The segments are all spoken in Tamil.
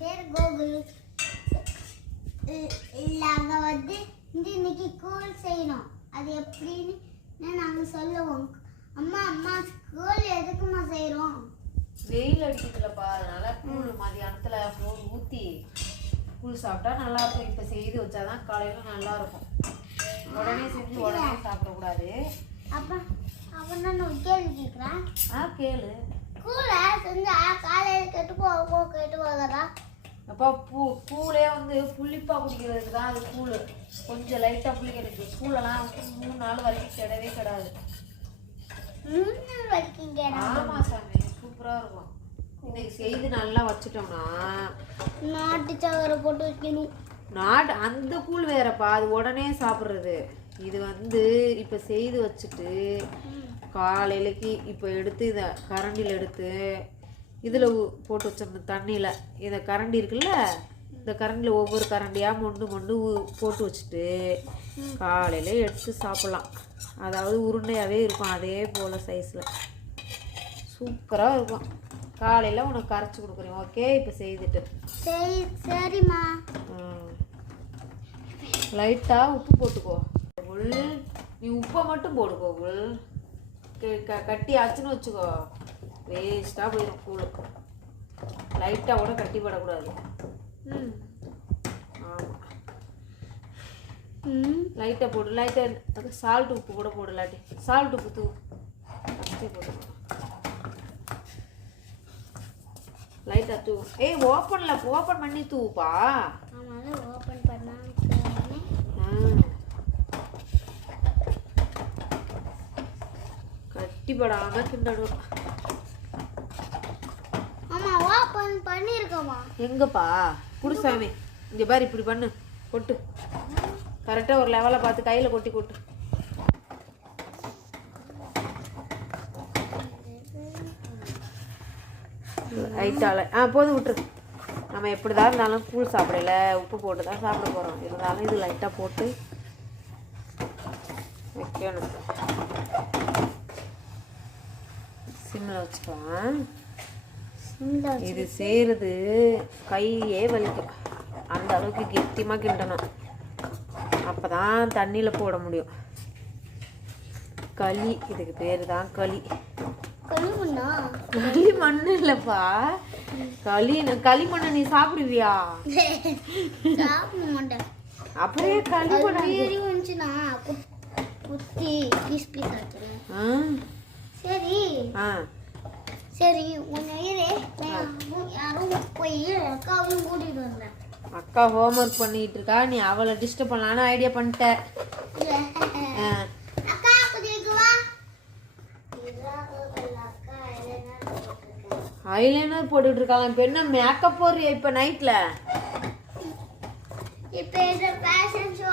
பேர் கோகுல். நாங்கள் வந்து இந்த இன்னைக்கு கூழ் செய்யணும். அது எப்படின்னு நாங்கள் சொல்லுவோம். அம்மா அம்மா கூழ் எதுக்குமா செய்கிறோம் வெயில் அடிக்குதுலப்பா. அதனால கூழ் மதியானத்துல மோர் ஊத்தி கூழ் சாப்பிட்டா நல்லா இருக்கும். இப்ப செய்து வச்சாதான் காலையில நல்லா இருக்கும். உடனே செஞ்சு உடனே சாப்பிடக்கூடாது. அப்போ அவன் நான் கேள்வி கேட்குறேன் ஆ கேளு. கூழை செஞ்சா காலையில் கெட்டு போக கெட்டு போகாதா? அப்பா பூ கூழே வந்து புளிப்பா குடிக்கிறதுக்கு தான் அது கூழ். கொஞ்சம் லைட்டா புளிக்கிறதுக்கு கூழெல்லாம் வந்து மூணு நாள் வரைக்கும் கெடவே கெடாது. மூணு நாள் வரைக்கும் கேட்டா ஆமா சாமி சூப்பரா இருக்கும். இன்னைக்கு செய்து நல்லா வச்சுட்டோம்னா நாட்டு சக்கரை போட்டு வைக்கணும். நாட் அந்த கூழ் வேறப்பா அது உடனே சாப்பிட்றது. இது வந்து இப்போ செய்து வச்சுட்டு காலையிலக்கு இப்போ எடுத்து இதை கரண்டியில் எடுத்து இதில் போட்டு வச்சிடணும் தண்ணியில் இதை கரண்டி இருக்குல்ல இந்த கரண்டியில் ஒவ்வொரு கரண்டியாக மொண்டு மொண்டு போட்டு வச்சுட்டு காலையில் எடுத்து சாப்பிட்லாம். அதாவது உருண்டையாகவே இருக்கும் அதே போல் சைஸில் சூப்பராக இருக்கும். காலையில் உனக்கு கரைச்சி கொடுக்குறேன் ஓகே இப்போ செய்துட்டு. சரி சரிம்மா. லைட்டாக உப்பு போட்டுக்கோ. உள் நீ உப்பை மட்டும் போடுக்கோ உள். கட்டி ஆச்சுன்னு வச்சுக்கோ. வேஸ்ட்டாக போயிடும் கூழ் லைட்டாக கூட கட்டி படக்கூடாது. ம். ஆமாம் ம். லைட்டாக போடு லைட்டாக சால்ட் உப்பு கூட போடு இல்லாட்டி. சால்ட் உப்பு தூ. ஃபஸ்ட்டே போட்டு லைட்டாக தூ. ஏய் ஓப்பனில் ஓப்பன் பண்ணி தூப்பா. ஓப்பன் பண்ணால் கட்டிப்படாம கிண்டணும். பண்ணிருக்கோமா எங்கப்பா? குடு சாமி. இங்க பாரு இப்படி பண்ணு. கொட்டு. கரெக்டாக ஒரு லெவலை பார்த்து கையில் கொட்டி கொட்டு. லைட்டால ஆ போதும் விட்டுரு. நம்ம எப்படி தான் இருந்தாலும் கூழ் சாப்பிடல உப்பு போட்டு தான் சாப்பிட போகிறோம் இருந்தாலும் இது லைட்டாக போட்டு வைக்கணும். சிம்மில் வச்சுக்கலாம். இது செய்கிறது கையே வலிக்கும் அந்த அளவுக்கு கெட்டியமாக கிண்டணும். அப்போ தான் தண்ணியில் போட முடியும். களி இதுக்கு பேர் தான் களி களி மண்ணு இல்லைப்பா. களி களிமண்ணை நீ சாப்பிடுவியா? சாப்பிட மாட்டேன். அப்படியே வந்துச்சுன்னா குத்- குத்தி சரி. ஆ. சரி யாரும் போய் அக்காவையும் கூட்டிட்டு வந்தேன். அக்கா ஹோம்ஒர்க் பண்ணிட்டு இருக்கா. நீ அவளை டிஸ்டர்ப் பண்ணலான்னு ஐடியா பண்ணிட்ட. ஐலைனர் போட்டுட்டு இருக்காங்க இப்போ என்ன மேக்கப் போடுறியா இப்போ நைட்டில் இப்ப இந்த ஃபேஷன் ஷோ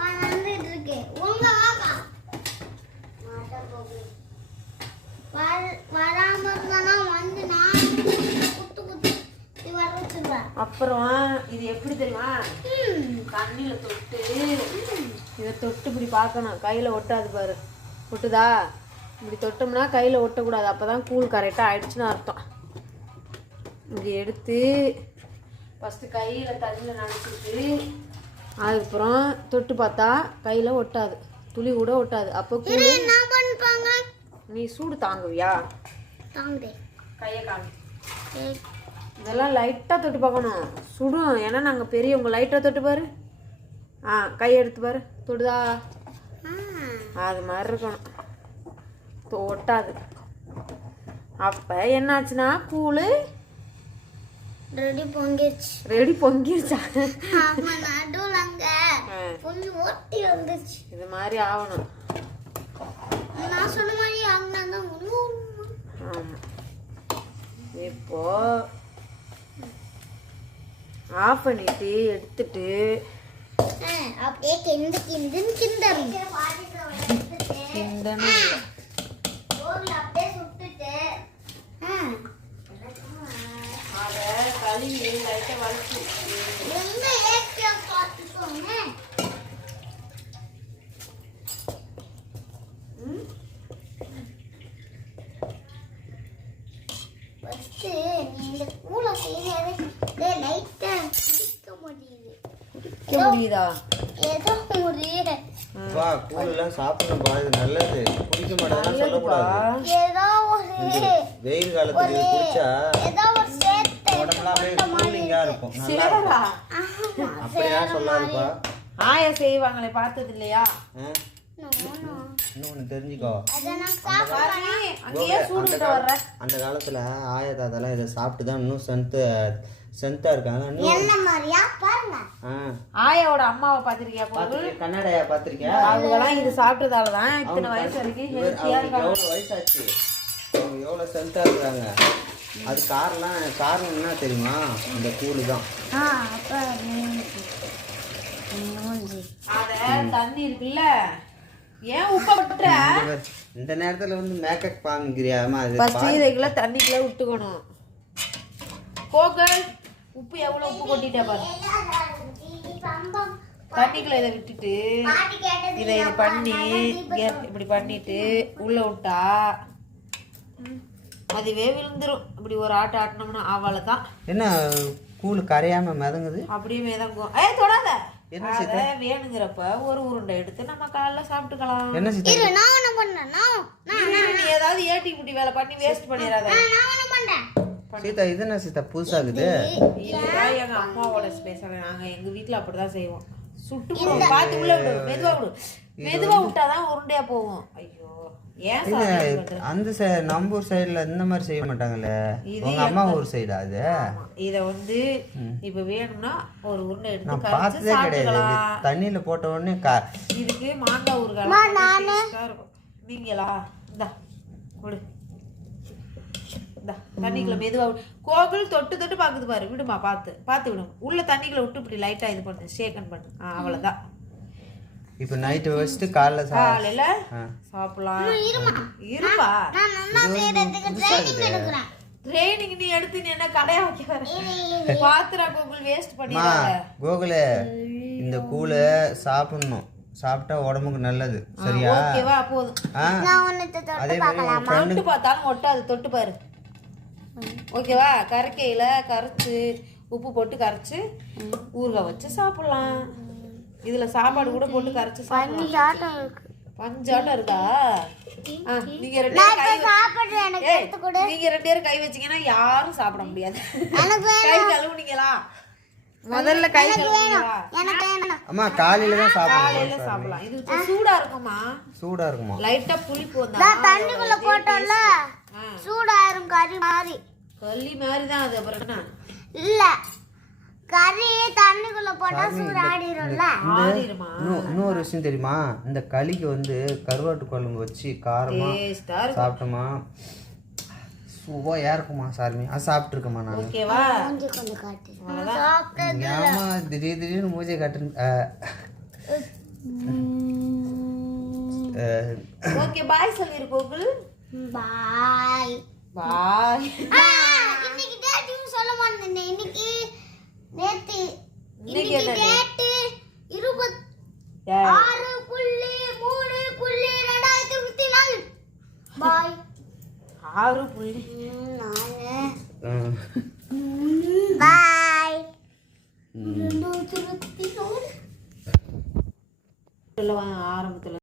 நடந்துட்டு இருக்கு. உங்க வாக்கா? வர- வராம இருந்தானா வந்து நான் குத்து குத்து வர வச்சிருவேன் அப்புறம் இது எப்படி தெரியுமா? ம். தண்ணியில் தொட்டு இதை தொட்டு இப்படி பார்க்கணும். கையில் ஒட்டாது பாரு. ஒட்டுதா? இப்படி தொட்டோம்னா கையில் ஒட்டக்கூடாது. அப்போ தான் கூழ் கரெக்டாக ஆயிடுச்சுன்னு அர்த்தம். இப்படி எடுத்து ஃபஸ்ட்டு கையில் தண்ணியில் நனைச்சிட்டு அதுக்கப்புறம் தொட்டு பார்த்தா கையில் ஒட்டாது. துளி கூட ஒட்டாது. அப்போ கூழ் நீ சூடு தாங்குவியா? தாங்க கையை காமி. இதெல்லாம் லைட்டாக தொட்டு பார்க்கணும். சுடும் ஏன்னா நாங்கள் பெரியவங்க லைட்டாக தொட்டு பாரு. ஆ கை எடுத்து பாரு. தொடுதா? அது மாதிரி இருக்கணும். தொ- ஒட்டாது அப்போ என்னாச்சுன்னா கூழ்? ரெடி பொங்கிருச்சு. ரெடி பொங்கிருச்சா? ஆமா நடுவுல அங்க கொஞ்சம் ஓட்டி வந்துருச்சு இது மாதிரி ஆகணும். நான் சொன்ன மாதிரி இப்போ ஆஃப் பண்ணிட்டு எடுத்துட்டு அப்படியே கிண்டு கிண்டுன்னு கிண்டணும். கிண்டணும். அதை கழுவி லைட்டாக வலிச்சு எங்க ஏற்றியா பார்த்துக்கோங்க ஃபஸ்ட்டு நீ இந்த கூலை செய்யறது லைட்டா பிடிக்க முடியுது? வைக்க முடியுதா ஏதோ முடியுது வா கூழெல்லாம் சாப்பிடணும்பா இது நல்லது. குடிக்க மாட்டேன்னு சொல்லக்கூடாது. ஏதோ ஒரு வெயில் காலத்துக்கு இது குடிச்சா ஏதோ ஒரு சேர்த்து உடம்புலாம் அப்படியே கூலிங்கா இருக்கும். நல்லா இருக்கும். சேரா ஆமா அப்படியா சொல்லாதுப்பா. ஆயா செய்வாங்களே பார்த்தது இல்லையா? இன்னொன்னு தெரிஞ்சுக்கோ. அந்த காலத்துல ஆயா தாத்தாலாம் இதை சாப்பிட்டு தான் இன்னும் ஸ்ட்ரென்த்து ஸ்ட்ரென்த்தா இருக்காங்க. இன்னும் என்ன மாதிரியா? பாருங்க. ஆ. ஆயாவோட அம்மாவை பார்த்திருக்கியா பார்த்திருக்கியா? கன்னடையா பார்த்திருக்கியா? அவங்கெல்லாம் இது சாப்பிட்டதால தான் இத்தனை வயசு வரைக்கும் எவ்வளோ வயசாச்சு? அவங்க எவ்வளோ ஸ்ட்ரென்த்தாக இருக்காங்க? அது காரணம் காரணம் என்ன தெரியுமா? இந்த கூழு தான் ஆ அப்ப தண்ணி இருக்குல்ல? ஏன் உப்ப விட்டுற? இந்த- நேரத்துல வந்து மேக்கப் வாங்கிக்கிறியாமா அது ஃபர்ஸ்ட் இதுக்குள்ள தண்ணிக்குள்ள விட்டுக்கணும். கோகல் உப்பு எவ்வளவு உப்பு கொட்டிட்டே பாரு. தண்ணிக்குள்ள இதை விட்டுட்டு இதை இது பண்ணி இப்படி பண்ணிட்டு உள்ள விட்டா அதுவே விழுந்துரும். இப்படி ஒரு ஆட்ட ஆட்டினோம்னா அவளை தான் என்ன கூழ் கரையாம மிதங்குது? அப்படியே மிதங்கும். ஏய் தொடாத. என்ன வேணுங்கிறப்ப ஒரு உருண்டை எடுத்து நம்ம காலைல சாப்பிட்டுக்கலாம். என்ன சீதா? இரு நான் ஒண்ணு பண்ணேன். நான் நீ ஏதாவது ஏட்டி குட்டி வேலை பண்ணி வேஸ்ட் பண்ணிடாத நான் பண்றேன் சீதா இது என்ன சீதா? புதுசாகுது? இதுதான் எங்க அம்மாவோட ஸ்பெஷல் நாங்க எங்க வீட்ல அப்படிதான் செய்வோம். சுட்டு. பார்த்து உள்ள விடு மெதுவா விடு. மெதுவா விட்டாதான் உருண்டையா போகும். ஐயோ. அந்த நம்ம ஊர் சைடுல இந்த மாதிரி செய்ய மாட்டாங்களே உங்க அம்மா ஊர் சைடா அது. இத வந்து இப்ப வேணும்னா ஒரு உருண்டை எடுத்து பார்த்ததே கிடையாது. தண்ணியில போட்ட உடனே கா இதுக்கு மாங்காய் ஊறுகாய் நீங்களா? இந்தா இந்தா தண்ணிக்குள்ள மெதுவா விடு. கோகுல் தொட்டு தொட்டு பாக்குது பாரு. விடுமா பார்த்து. பார்த்து விடும் உள்ள தண்ணிக்குள்ள விட்டு இப்படி லைட்டா இது பண்ணு ஷேக்கன் பண்ணு அவ்வளவுதான். இப்போ நைட்டு வச்சுட்டு காலைல காலையில. சாப்பிடலாம். இருப்பா. ட்ரைனிங் நீ எடுத்து நீ என்ன கடையா வைக்க வர? பாத்திரா கோகுல் வேஸ்ட் அம்மா பண்ணிடாத. கோகுலே இந்த கூழை சாப்பிடணும். சாப்பிட்டா உடம்புக்கு நல்லது. சரியா? ஓகேவா போதும். அதே மாதிரி பார்த்தாலும் ஒட்டாது தொட்டு பாரு. ஓகேவா கரைக்கையில கரைச்சு உப்பு போட்டு கரைச்சு ஊறுகாய் வச்சு சாப்பிடலாம். இதுல சாப்பாடு கூட போட்டு கரைச்சு சாப்பிடலாம். பஞ்சாட்டம் இருக்கா. நீங்க ரெண்டு பேரும் நீங்க ரெண்டு பேரும் கை வச்சீங்கன்னா யாரும் சாப்பிட முடியாது. எனக்கு கை கழுவுனீங்களா? முதல்ல கை கழுவுனீங்களா? அம்மா காலையில தான் காலையில சாப்பிடலாம். இது சூடா இருக்குமா? சூடா இருக்குமா? லைட்டா புளிப்பு வந்தா தண்ணிக்குள்ள போட்டோம்ல? ஆ. சூடாயிரும் கறி மாதிரி. கள்ளி மாதிரி தான் அது அப்புறம் இல்ல. கறி இன்னொரு விஷயம் தெரியுமா? இந்த களிக்கு வந்து கருவாட்டு குழம்பு வச்சு காரமா சாப்பிட்டோமா? சுவையா இருக்குமா சார்மி அது சாப்பிட்டுருக்கேம்மா நான். ஓகேவா? ஏமா திடீர் திடீர்னு மூஞ்சை காட்டு ஓகே பாய் சொல்லிரு கோகுல். பாய். பாய். இன்னைக்கு டேட்டும் சொல்ல மாட்டேன். இன்னைக்கு நேத்து இன்னைக்கு என்ன டேட்டு இருபத்தி ஆறு புள்ளி மூணு புள்ளி ரெண்டாயிரத்தி இருபத்தி நாலு. பாய். ஆறு புள்ளி. பாய். ம். ரெண்டாயிரத்தி இருபத்தி நாலு. ஆரம்பத்துல